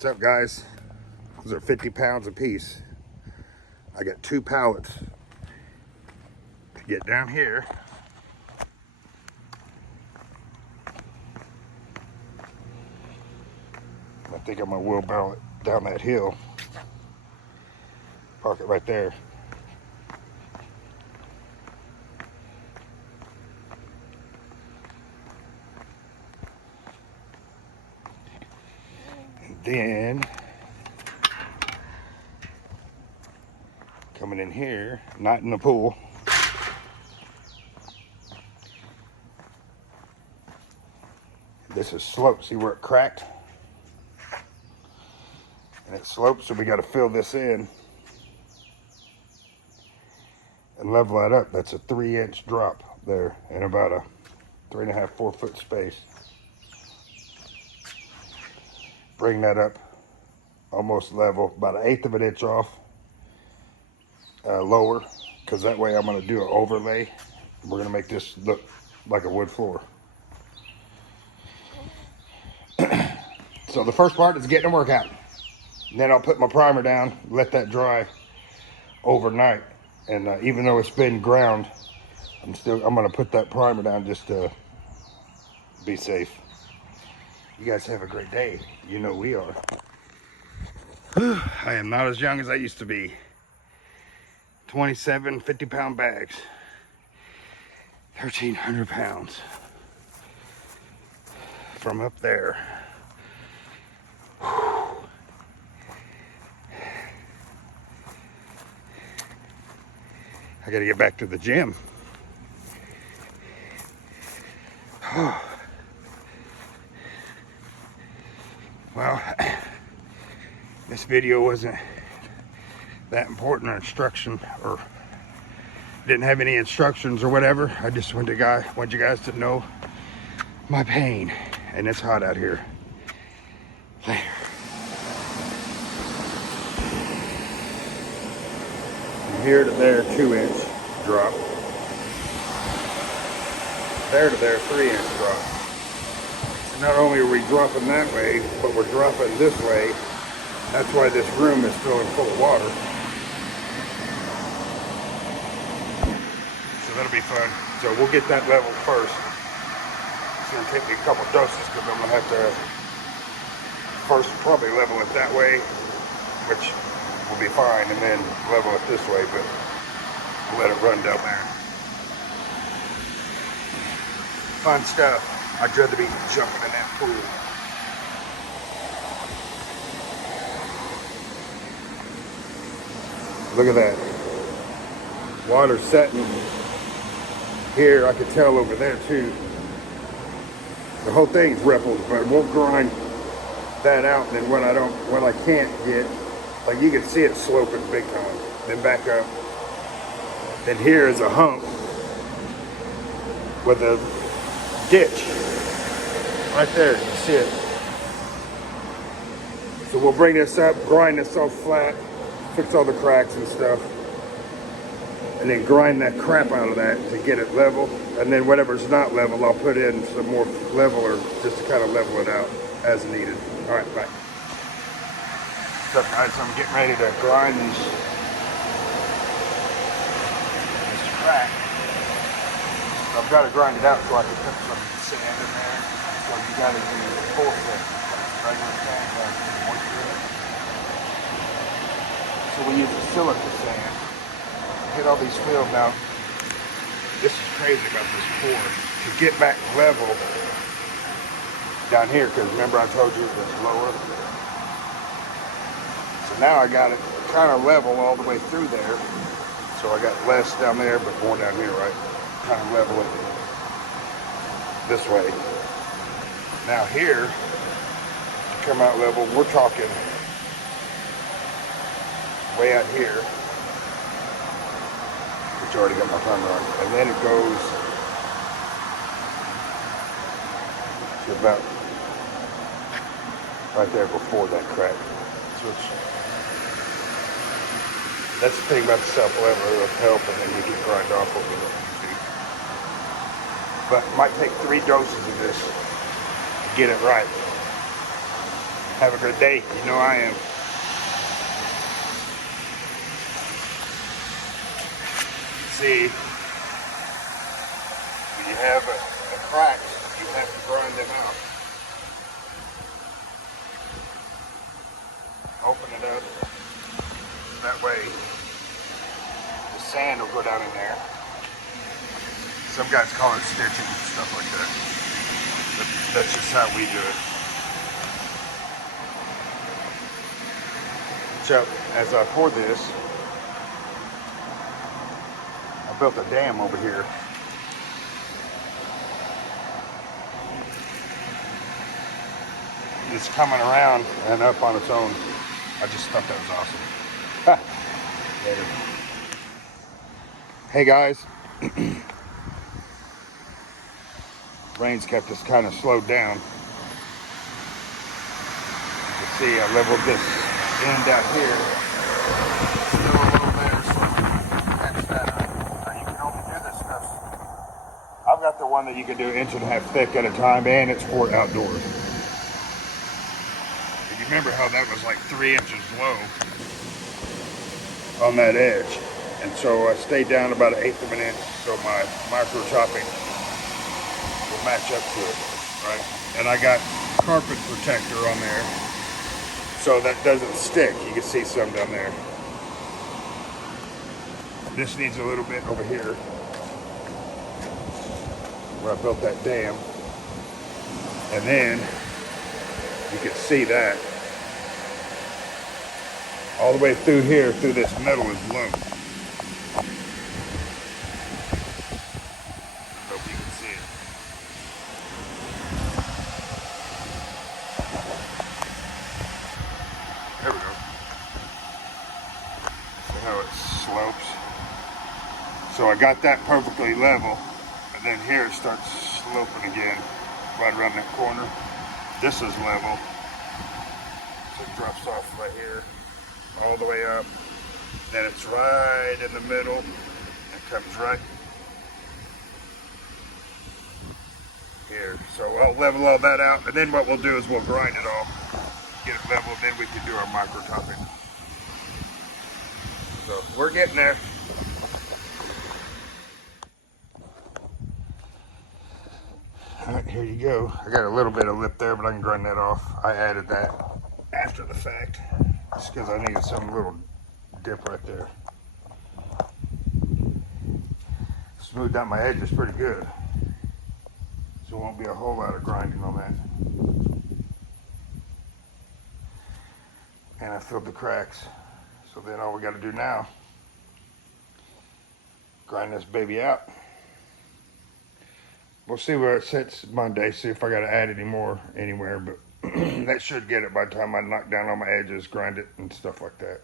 What's up, guys? Those are 50 pounds a piece. I got 2 pallets to get down here. I think I'm gonna wheelbarrow it down that hill. Park it right there. And then coming in here, not in the pool. This is slope. See where it cracked? And it slopes, so we got to fill this in and level that up. That's a 3-inch drop there in about a 3.5, 4 foot space. Bring that up almost level, about 1/8 of an inch off lower, because that way I'm going to do an overlay. We're going to make this look like a wood floor. So the first part is getting a workout. Then I'll put my primer down, let that dry overnight. And even though it's been ground, I'm gonna put that primer down just to be safe. You guys have a great day. You know we are. I am not as young as I used to be. 27 50-pound bags. 1,300 pounds. From up there. I gotta get back to the gym. Well, this video wasn't that important or instruction, or didn't have any instructions or whatever. I just want you guys to know my pain, and it's hot out here. Later. From here to there, 2-inch drop. There to there, 3-inch drop. And not only are we dropping that way, but we're dropping this way. That's why this room is filling full of water. So that'll be fun. So we'll get that level first. It's gonna take me a couple doses because I'm gonna have to first probably level it that way, which will be fine, and then level it this way, but we'll let it run down there. Fun stuff. I'd rather be jumping in that pool. Look at that. Water setting here. I could tell over there too. The whole thing's rippled, but we'll grind that out. And then what I can't get, like you can see it sloping big time. Then back up. Then here is a hump with a ditch. Right there, you see it. So we'll bring this up, grind this all flat, fix all the cracks and stuff, and then grind that crap out of that to get it level. And then whatever's not level, I'll put in some more leveler just to kind of level it out as needed. All right, bye. What's up, guys? I'm getting ready to grind this crack. So I've got to grind it out so I can put some sand in there. So you got to use full sand, regular sand, moisture in it. So we use the silica sand. Get all these filled. Now, this is crazy about this pour. To get back level down here, because remember I told you it was lower. So now I got it kind of level all the way through there. So I got less down there, but more down here, right? Kind of level it this way. Now here, to come out level, we're talking way out here, which already got my timer on, and then it goes to about right there before that crack. So that's the thing about the self-leveler, it'll help, and then you can grind off what we need to do. But it might take 3 doses of this to get it right. Have a good day. You know I am. See, when you have a crack, you have to grind them out. Open it up. That way, the sand will go down in there. Some guys call it stitching and stuff like that. But that's just how we do it. So, as I pour this, I built a dam over here. It's coming around and up on its own. I just thought that was awesome. Later. Hey guys. Rain's kept us kind of slowed down. You can see I leveled this end out here. Still a little there, so I can catch that up. Now you can only do this stuff. I've got the one that you can do 1.5 inches thick at a time, and it's for outdoors. Remember how that was like 3 inches low on that edge, and so I stayed down about 1/8 of an inch so my micro chopping will match up to it, right? And I got carpet protector on there so that doesn't stick. You can see some down there. This needs a little bit over here where I built that dam, and then you can see that all the way through here, through this metal is low. Hope you can see it. There we go. See how it slopes? So I got that perfectly level, and then here it starts sloping again, right around that corner. This is level. So it drops off right here, all the way up. Then it's right in the middle and comes right here. So I'll level all that out, and then what we'll do is we'll grind it all, get it level, then we can do our micro topping. So we're getting there. All right, here you go. I got a little bit of lip there, but I can grind that off. I added that after the fact, just because I needed some little dip right there. Smoothed out my edges pretty good, so it won't be a whole lot of grinding on that. And I filled the cracks, so then all we got to do now, grind this baby out. We'll see where it sits Monday, see if I got to add any more anywhere, but that should get it by the time I knock down all my edges, grind it, and stuff like that.